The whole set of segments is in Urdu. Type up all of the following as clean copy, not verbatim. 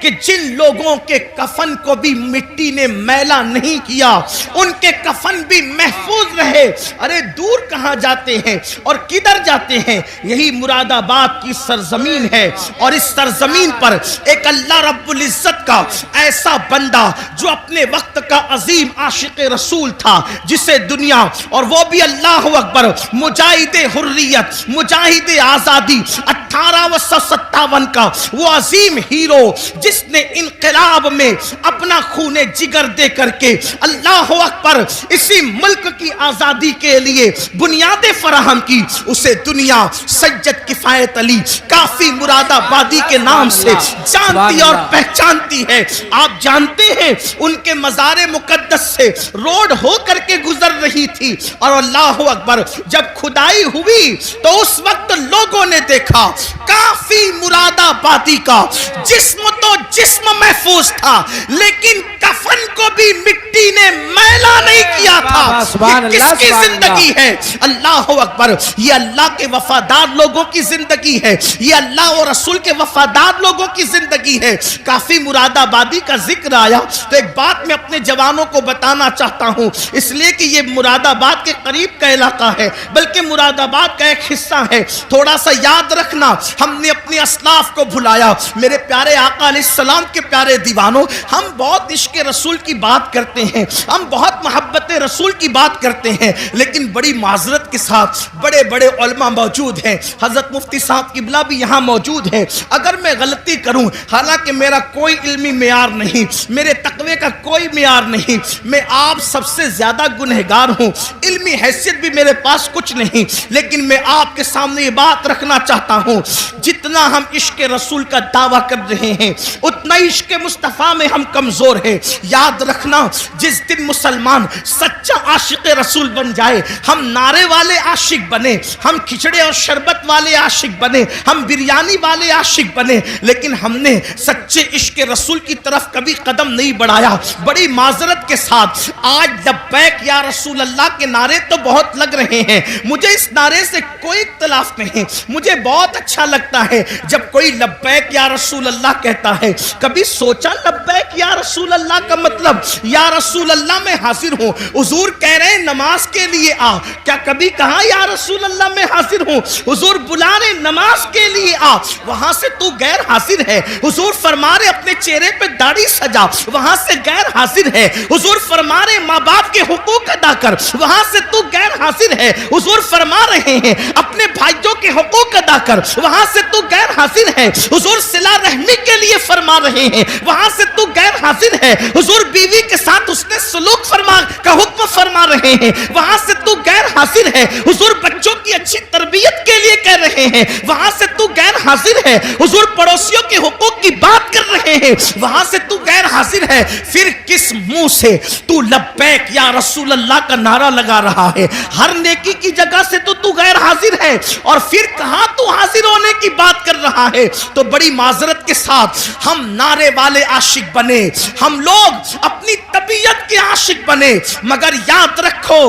کہ جن لوگوں کے کفن کو بھی مٹی نے میلا نہیں کیا ان کے کفن بھی محفوظ رہے. ارے دور کہاں جاتے ہیں اور کدھر جاتے ہیں؟ یہی مراد آباد کی سرزمین ہے. اور اس سرزمین پر ایک اللہ رب العزت کا ایسا بندہ جو اپنے وقت کا عظیم عاشق رسول تھا, جسے دنیا, اور وہ بھی اللہ اکبر, مجاہد حریت, مجاہد آزادی 1857 کا وہ عظیم ہیرو جس نے انقلاب میں اپنا خون جگر دے کر کے اللہ اکبر اسی ملک کی آزادی کے لیے بنیادیں فراہم کی, اسے دنیا سید کفایت علی کافی مراد آبادی کے نام سے جانتی اور پہچانتی ہے. آپ جانتے ہیں ان کے مزار مقدس سے روڈ ہو کر کے گزر رہی تھی, اور اللہ اکبر جب کھدائی ہوئی تو اس وقت لوگوں نے دیکھا کافی مراد آبادی کا جسم تو جسم محفوظ تھا, لیکن کفن کو بھی مٹی نے میلا نہیں کیا تھا. یہ کس کی زندگی ہے؟ اللہ اکبر, یہ اللہ کے وفادار لوگوں کی زندگی ہے, یہ اللہ اور رسول کے وفادار لوگوں کی زندگی ہے. کافی مراد آبادی کا ذکر آیا تو ایک بات میں اپنے جوانوں کو بتانا چاہتا ہوں, اس لیے کہ یہ مراد آباد کے قریب کا علاقہ ہے, بلکہ مراد آباد کا ایک حصہ ہے. تھوڑا سا یاد رکھنا, ہم نے اپنے اسلاف کو بھلایا. میرے پیارے آقا علیہ السلام کے پیارے دیوانوں, ہم بہت عشق رسول کی بات کرتے ہیں, ہم بہت محبت رسول کی بات کرتے ہیں, لیکن بڑی معذرت کے ساتھ بڑے بڑے علماء موجود ہیں. حضرت مفتی صاحب قبلہ بھی یہاں موجود ہے. اگر میں غلطی کروں, حالانکہ میرا کوئی علمی معیار نہیں, میرے تقوی کا کوئی معیار نہیں, میں آپ سب سے زیادہ گنہگار ہوں, علمی حیثیت بھی میرے پاس کچھ نہیں, لیکن میں آپ کے سامنے یہ بات رکھنا چاہتا ہوں, جتنا ہم عشق رسول کا دعویٰ کر رہے ہیں اتنا عشق مصطفیٰ میں ہم کمزور ہیں. یاد رکھنا, جس دن مسلمان سچا عاشق رسول بن جائے, ہم نعرے والے عاشق بنے, ہم کھچڑے اور شربت والے عاشق بنے, ہم بریانی والے عاشق بنے, لیکن ہم نے سچے عشق رسول کی طرف کبھی قدم نہیں بڑھایا. بڑی معذرت کے ساتھ آج لبیک یا رسول اللہ کے نعرے تو بہت لگ رہے ہیں, مجھے اس نعرے سے کوئی اختلاف نہیں, مجھے بہت اچھا لگتا ہے جب کوئی لبیک یا رسول اللہ کہتا ہے. کبھی سوچا لبیک یا رسول اللہ کا مطلب یا رسول اللہ میں حاضر ہوں؟ حضور کہہ رہے ہیں نماز کے لیے آ, کیا کبھی کہا یا رسول اللہ میں حاضر ہوں؟ حضور بلا رہے نماز کے لیے آ, وہاں سے تو غیر حاضر ہے. حضور فرما رہے اپنے چہرے پہ داڑھی سجا, وہاں سے غیر حاضر ہے. حضور فرما رہے ماں باپ کے حقوق ادا کر, وہاں سے تو غیر حاضر ہے. حضور فرما رہے ہیں اپنے بھائیوں کے حقوق ادا کر, وہاں سے تو غیر حاضر ہے. حضور صلہ رحمی کے لیے فرما رہے ہیں, وہاں سے تو غیر حاضر ہے. حضور بیوی کے ساتھ اس نے سلوک فرما کا حکم فرما رہے ہیں, وہاں سے تو غیر حاضر ہے. حضور بچوں کی اچھی تربیت کے لیے کہہ رہے ہیں, وہاں سے تو غیر حاضر ہے. حضور پڑوسیوں کے حقوق کی بات کر رہے ہیں, وہاں سے تو غیر حاضر ہے. پھر کس منہ سے تو لبیک یا رسول اللہ کا نعرہ لگا رہا ہے؟ ہر نیکی کی جگہ سے تو غیر حاضر ہے, اور پھر کہاں تو حاضر ہونے کی بات کر رہا ہے؟ تو بڑی معذرت کے ساتھ ہم نعرے والے عاشق بنے, ہم لوگ اپنی طبیعت کے عاشق بنے, مگر یاد رکھو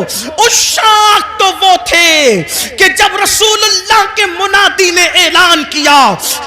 عشاق تو وہ تھے کہ جب رسول اللہ کے منادی نے اعلان کیا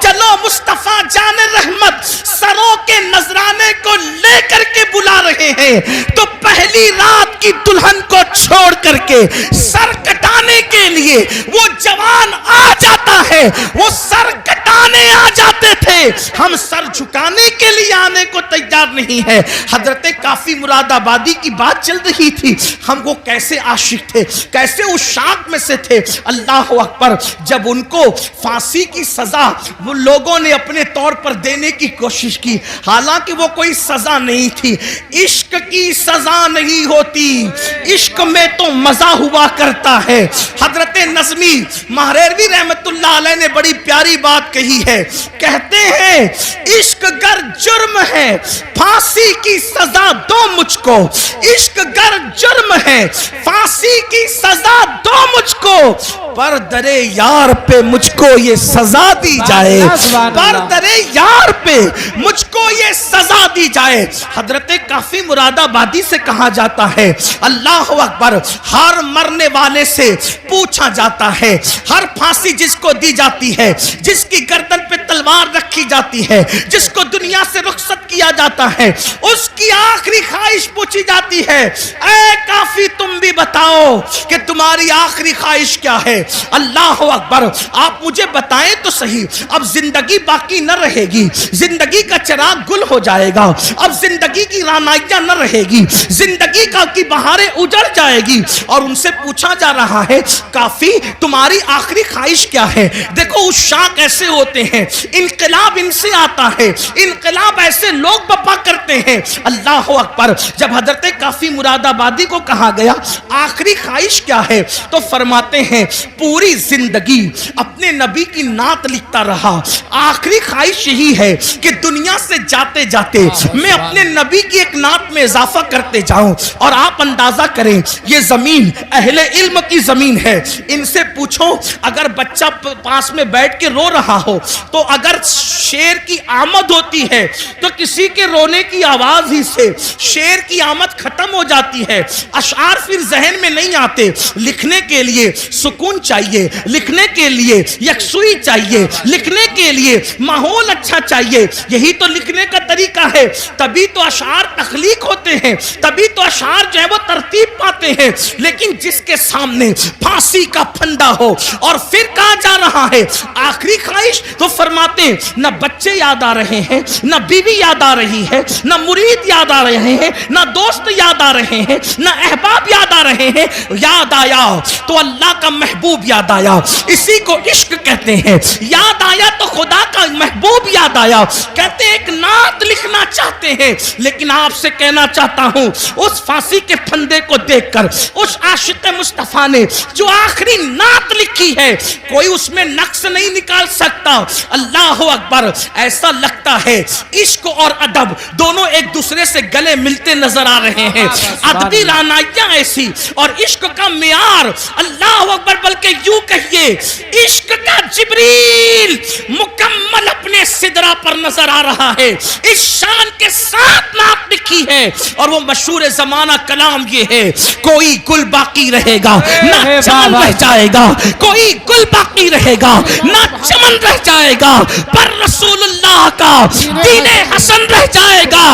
چلو مصطفیٰ جان رحمت سروں کے نذرانے کو لے کر کے بلا رہے ہیں, تو پہلی رات کی دلہن کو چھوڑ کر کے سر کٹانے کے لیے وہ جوان آ جاتا ہے, وہ سر کٹانے آ جاتے تھے, ہم سر جھکانے کے لیے آنے کو تیار نہیں ہے. حضرت کافی مراد آبادی کی بات چل رہی تھی, ہم وہ کیسے عاشق تھے, کیسے عشاق میں سے تھے. اللہ اکبر, جب ان کو پھانسی کی سزا وہ لوگوں نے اپنے طور پر دینے کی کوشش کی, حالانکہ وہ کوئی سزا نہیں تھی, عشق کی سزا نہیں ہوتی, عشق میں تو مزہ ہوا کرتا ہے. حضرت نظمی مہریروی رحمت اللہ علیہ نے بڑی پیاری بات کہی ہے, کہتے ہیں عشق گر جرم ہے پھانسی کی سزا دو مجھ کو, عشق گر جرم ہے پھانسی کی سزا دو مجھ کو, پر درے یار پہ مجھ کو یہ سزا دی جائے, پر درے یار پہ مجھ کو یہ سزا دی جائے. حضرت کافی مراد آبادی سے کہا جاتا ہے, اللہ اکبر, ہر مرنے والے سے پوچھا جاتا ہے, ہر پھانسی جس کو دی جاتی ہے, جس کی گردن پہ تلوار رکھی جاتی ہے, جس کو دنیا سے رخصت کیا جاتا ہے, اس کی آخری خواہش پوچھی جاتی ہے, اے کافی تم بھی بتاؤ کہ تمہاری آخری خواہش کیا ہے. اللہ اکبر. آپ مجھے بتائیں تو صحیح, اب زندگی باقی نہ رہے گی, زندگی کا چراغ گل ہو جائے گا, اب زندگی کی رانائیاں نہ رہے گی, زندگی کی بہاریں اجڑ جائے گی, اور ان سے پوچھا جا رہا ہے کافی تمہاری آخری خواہش کیا ہے. دیکھو عشاق ایسے ہوتے ہیں, انقلاب ان سے آتا ہے, انقلاب ایسے لوگ بپا کرتے ہیں. اللہ اکبر. جب حضرت کافی مراد آبادی کو کہا گیا آخری خواہش کیا ہے, تو فرماتے ہیں پوری زندگی اپنے نبی کی نعت لکھتا رہا, آخری خواہش یہی ہے کہ دنیا سے جاتے جاتے میں اپنے نبی کی ایک نعت میں اضافہ کرتے جاؤں. اور آپ اندازہ کریں یہ زمین اہل علم کی زمین ہے, ان سے پوچھو اگر بچہ پاس میں بیٹھ کے رو رہا ہو تو اگر شیر کی آمد ہوتی ہے تو کسی کے رونے کی آواز ہی سے شیر کی آمد ختم ہو جاتی ہے, اشعار پھر ذہن میں نہیں آتے. لکھنے کے لیے سکون چاہیے, لکھنے کے لیے یکسوئی چاہیے, لکھنے کے لیے ماحول اچھا چاہیے, یہی تو لکھنے کا طریقہ ہے. تبھی تو اشعار تخلیق ہوتے ہیں, تبھی تو اشعار جو ہے وہ ترتیب پاتے ہیں. لیکن جس کے سامنے پھانسی کا پھندا ہو اور پھر کہا جا رہا ہے آخری خواہش, تو فرماتے ہیں نہ بچے یاد آ رہے ہیں, نہ بیوی یاد آ رہی ہے, نہ مرید یاد آ رہے ہیں, نہ دوست یاد آ رہے ہیں, نہ احباب یاد آ رہے ہیں. یاد آیا تو اللہ کا محبوب یاد آیا, اسی کو عشق کہتے ہیں. یاد آیا تو خدا کا محبوب یاد آیا. کہتے ہیں ایک نعت لکھنا چاہتے ہیں, لیکن آپ سے کہنا چاہتا ہوں اس پھانسی کے پھندے کو دیکھ کر اس عاشق مصطفیٰ نے جو آخری نعت لکھی ہے کوئی اس میں نقص نہیں نکال سکتا. اللہ اکبر. ایسا لگتا ہے عشق اور ادب دونوں ایک دوسرے سے گلے ملتے نظر آ رہے ہیں. ادبی رانائیاں ایسی اور عشق کا معیار, اللہ اکبر, بلکہ یوں کہیے عشق کا جبریل مکمل اپنے سدرہ پر نظر آ رہا ہے. اس شان کے ساتھ نعت لکھی ہے اور وہ مشہور زمانہ کلام یہ ہے, کوئی گل باقی رہے گا نہ چمن رہ جائے گا, کوئی گل باقی رہے گا نہ چمن رہ جائے گا, پر رسول اللہ کا دین حسن رہ جائے گا.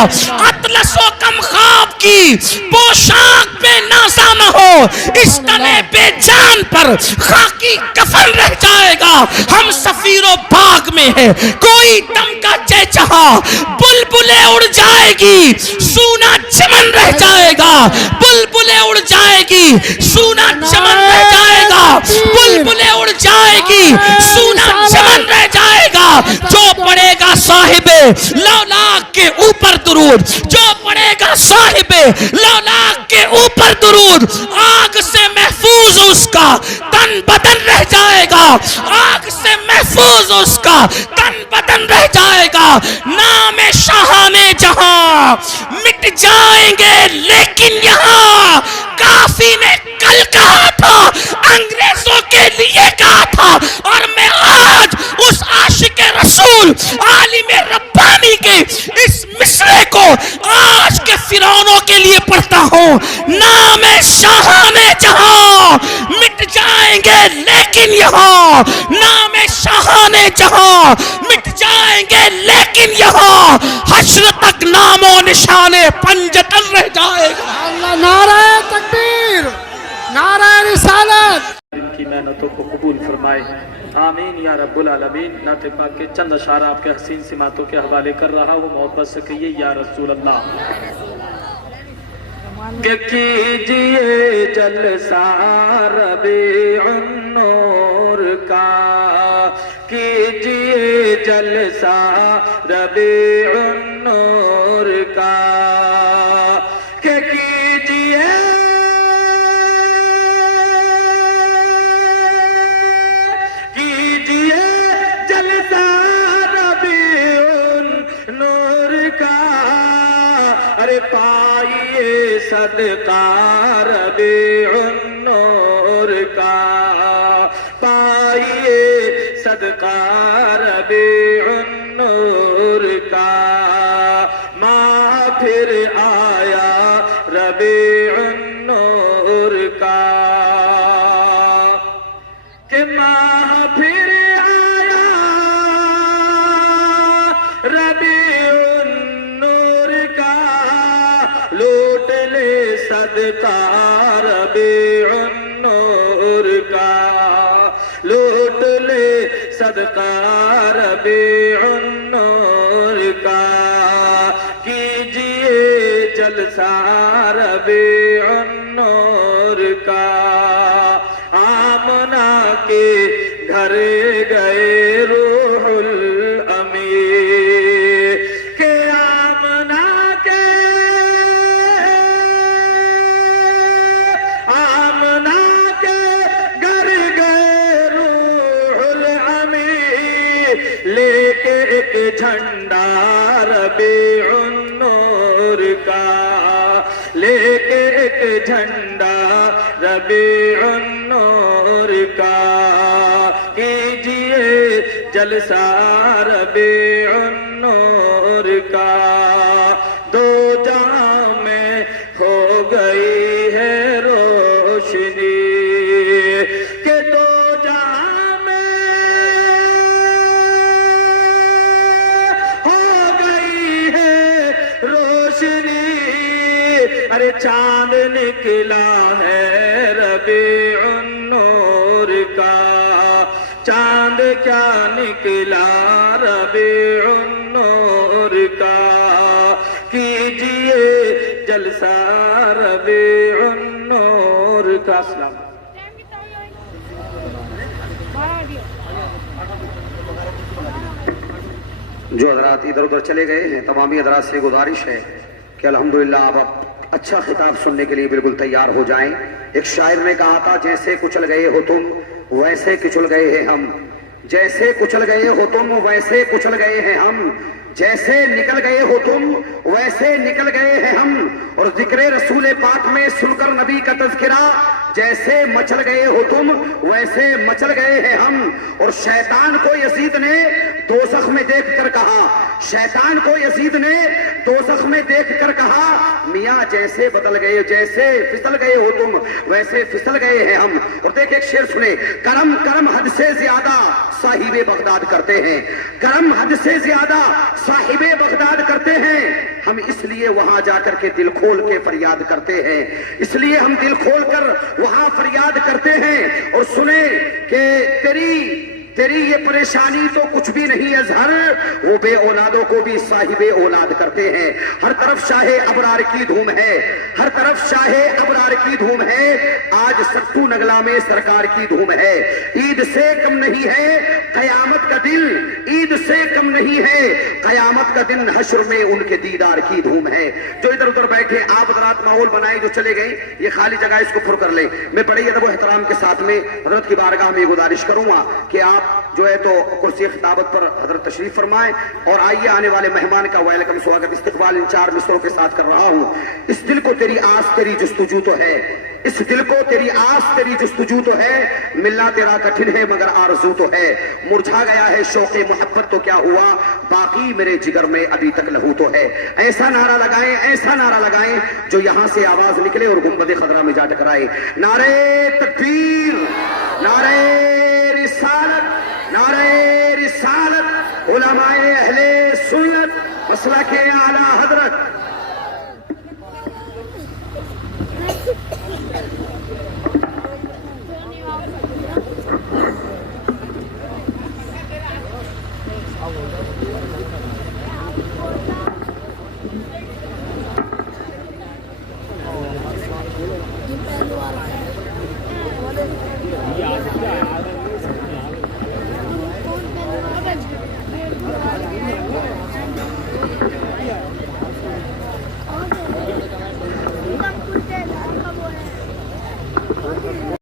اطلس و کم خواب کی پوشاک پہ نازا نہ ہو, اس تنے بے جان پر خاکی کفن رہ جائے گا. ہم سفیر و باغ میں ہیں, کوئی دم کا چہچہا, بلبلیں اڑ جائے گی سونا چمن رہ جائے گا, بلبلیں اڑ جائے گی سونا چمن رہ جائے گا, بلبلیں اڑ جائے گی سونا چمن رہ جائے گا. جو پڑے گا صاحب لولاک کے اوپر درود, جو پڑے گا صاحب لولاک کے اوپر درود, آگ سے محفوظ اس کا تن بدن رہ جائے گا, آگ سے محفوظ اس کا تن بدن رہ جائے گا. نام شاہان جہاں مٹ جائیں گے لیکن یہاں کافی نے کل کہا تھا, انگریزوں کے لیے کہا تھا, اور میں آج اس عاشق رسول عالم ربانی کے اس مصرے کو آج کے فرعونوں کے لیے پڑھتا ہوں. نام شاہان جہاں مٹ جائیں گے لیکن یہاں, نام شاہان جہاں مٹ جائیں گے لیکن یہاں حشر تک نام و نشان پنجتن رہ جائے گا. اللہ نعرہ تکبیر, نعرہ رسالت. ان کی محنتوں کو قبول فرمائے, آمین یا رب العالمین. نعت پاک کے چند اشعار آپ کے حسین سماتوں کے حوالے کر رہا ہوں, محبت سے کہیے یا رسول اللہ. کہ کیجئے جلسہ ربیع النور کا, کیجئے جلسہ ربیع النور کا, کہ کیجئے جلسہ ربیع النور کا. ارے پائیے صدقہ ربیع النور کا, پائیے صدقہ ربیع النور کا. ماہ پھر آیا ربیع النور کا, کہ ماہ پھر صدقہ ربیع النور کا، لوٹ لے صدقہ ربیع النور کا، کیجئے جلسہ ربیع النور کا۔ آمنہ کے گھر گئے روح الامین، کہ آمنہ کے گھر گئے روح الامین، لے کے ایک جھنڈا ربیع النور کا، لے کے ایک جھنڈا ربیع النور کا، کیجئے جلسہ ربیع النور کا۔ دو جہاں میں ہو گئی ہے روشنی، کہ دو جہاں میں ہو گئی ہے روشنی، ارے چاند نکلا ہے ربیع النور کا، چاند کیا نکلا ربیع النور کا، کیجئے جلسہ ربیع النور کا۔ السلام جو حضرات ادھر ادھر چلے گئے ہیں تمامی حضرات سے گزارش ہے کہ الحمدللہ آپ اچھا خطاب سننے کے لیے بالکل تیار ہو جائیں۔ ایک شاعر نے کہا تھا جیسے کچل گئے ہو تم ویسے کچل گئے ہیں ہم، جیسے کچل گئے ہو تم ویسے کچل گئے ہیں ہم، جیسے نکل گئے ہو تم ویسے نکل گئے ہیں ہم، اور ذکر رسول پاک میں سن کر نبی کا تذکرہ، جیسے مچل گئے ہو تم ویسے مچل گئے ہیں ہم۔ اور شیطان کو یزید نے دوزخ میں دیکھ کر کہا، شیطان کو یزید نے دوزخ میں دیکھ کر کہا، میاں جیسے بدل گئے، جیسے پھسل گئے ہو تم ویسے پھسل گئے ہیں ہم۔ اور دیکھ ایک شعر سنے، کرم کرم حد سے زیادہ صاحب بغداد کرتے ہیں، کرم حد سے زیادہ صاحب بغداد کرتے ہیں، ہم اس لیے وہاں جا کر کے دل کھول کے فریاد کرتے ہیں، اس لیے ہم دل کھول کر وہاں فریاد کرتے ہیں۔ اور سنیں کہ تیری یہ پریشانی تو کچھ بھی نہیں اظہر، وہ بے اولادوں کو بھی صاحب اولاد کرتے ہیں۔ ہر طرف شاہ ابرار کی دھوم ہے، ہر طرف شاہ ابرار کی دھوم ہے، آج ستو نگلا میں سرکار کی دھوم ہے۔ عید سے کم نہیں ہے قیامت کا دن، عید سے کم نہیں ہے قیامت کا دن، حشر میں ان کے دیدار کی دھوم ہے۔ جو ادھر ادھر بیٹھے آپ حضرات ماحول بنائیں، جو چلے گئے یہ خالی جگہ اس کو پر کر لیں۔ میں بڑے ادب و احترام کے ساتھ میں حضرت کی بارگاہ میں یہ گزارش کروں گا کہ آپ جو ہے تو کرسی خطابت پر حضرت تشریف فرمائیں، اور آئیے آنے والے مہمان کا ویلکم سواگت استقبال ان 4 مصروں کے ساتھ کر رہا ہوں۔ اس دل کو تیری آس تیری جستجو تو ہے، اس دل کو تیری آس تیری جستجو تو ہے، ملنا تیرا کٹھن ہے مگر آرزو تو ہے، مرجھا گیا ہے شوق محبت تو کیا ہوا، باقی میرے جگر میں ابھی تک لہو تو ہے۔ ایسا نعرہ لگائیں، ایسا نعرہ لگائیں جو یہاں سے آواز نکلے اور گنبد خضرا میں جا ٹکرائے۔ نعرہ تکبیر، نعرہ رسالت، نعرہ رسالت، علماء اہل سنت مسلک اعلی حضرت